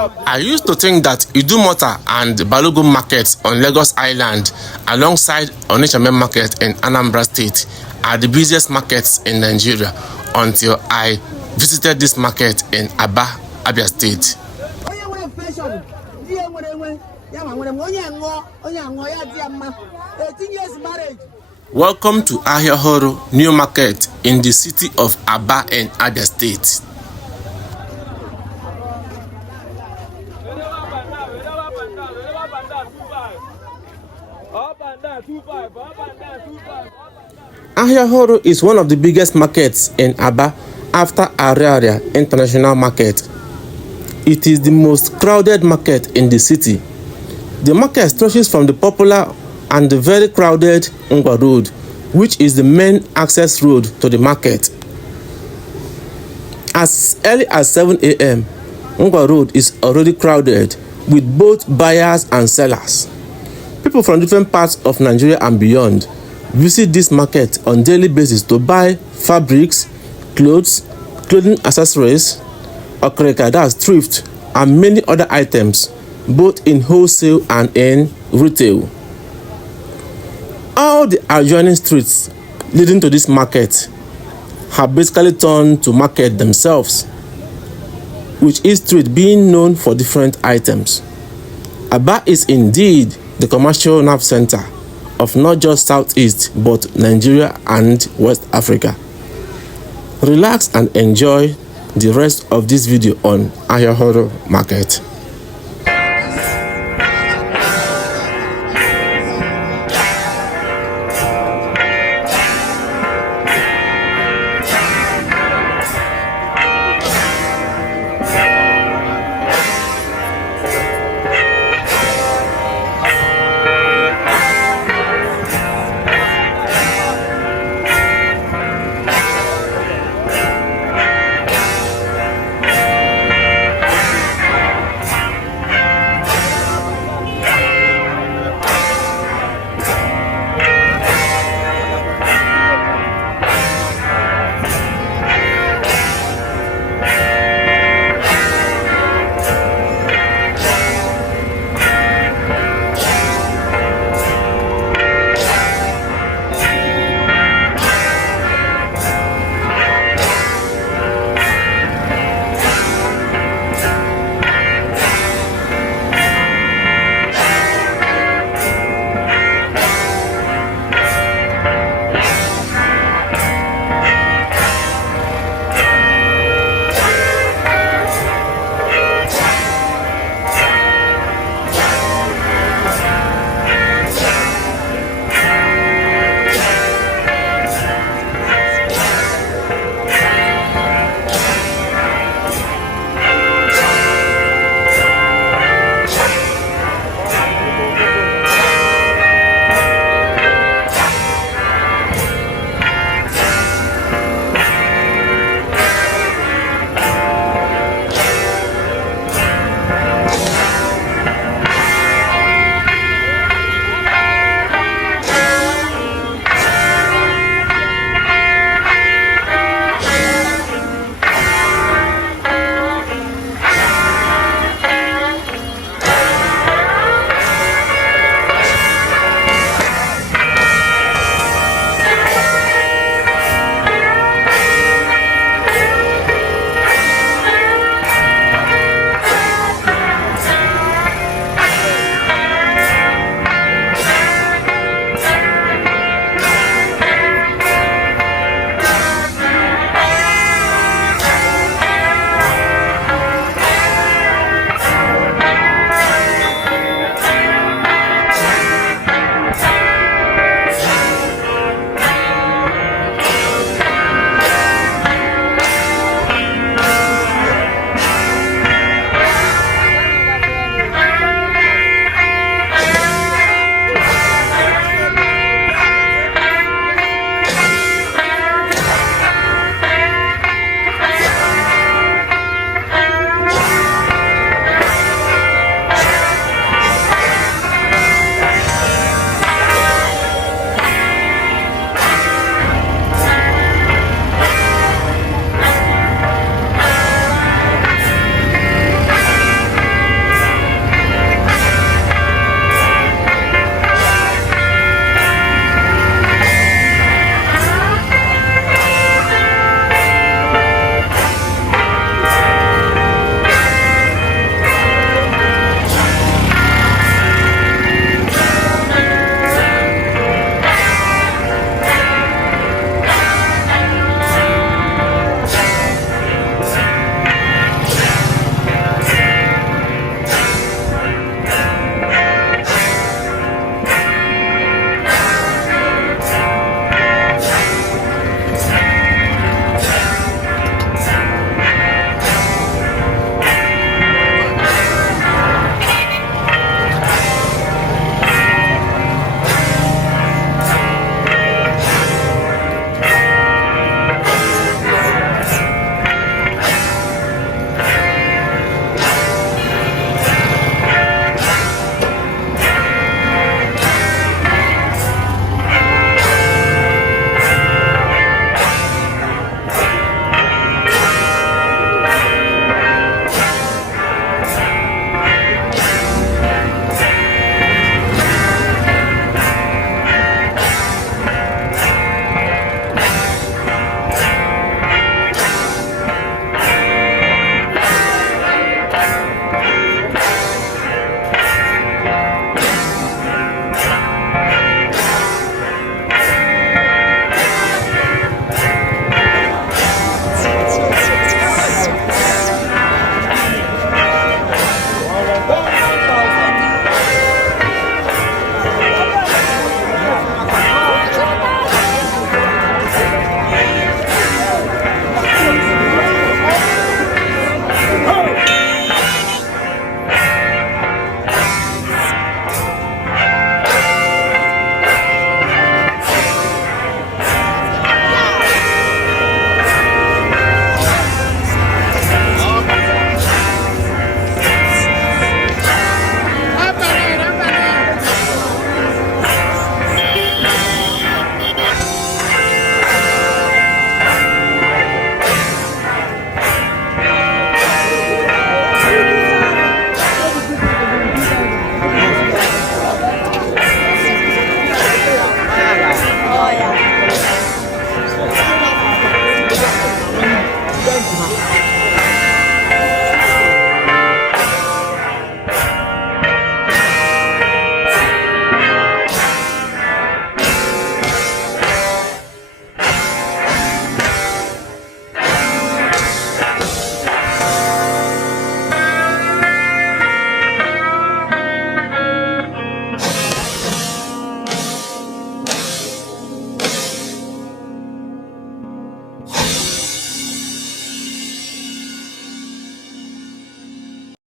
I used to think that Idumota and Balogun markets on Lagos Island alongside Onitsha market in Anambra State are the busiest markets in Nigeria until I visited this market in Aba, Abia State. Welcome to Ahia Ohuru New Market in the city of Aba in Abia State. Ahia Ohuru is one of the biggest markets in Aba after Ariaria International Market. It is the most crowded market in the city. The market stretches from the popular and the very crowded Ngwa Road, which is the main access road to the market. As early as 7 a.m., Ngwa Road is already crowded with both buyers and sellers. People from different parts of Nigeria and beyond visit this market on a daily basis to buy fabrics, clothes, clothing accessories, okreka, that's thrift, and many other items, both in wholesale and in retail. All the adjoining streets leading to this market have basically turned to market themselves, with each street being known for different items. Aba is indeed the commercial nerve center of not just Southeast but Nigeria and West Africa. Relax and enjoy the rest of this video on Ahia Ohuru Market.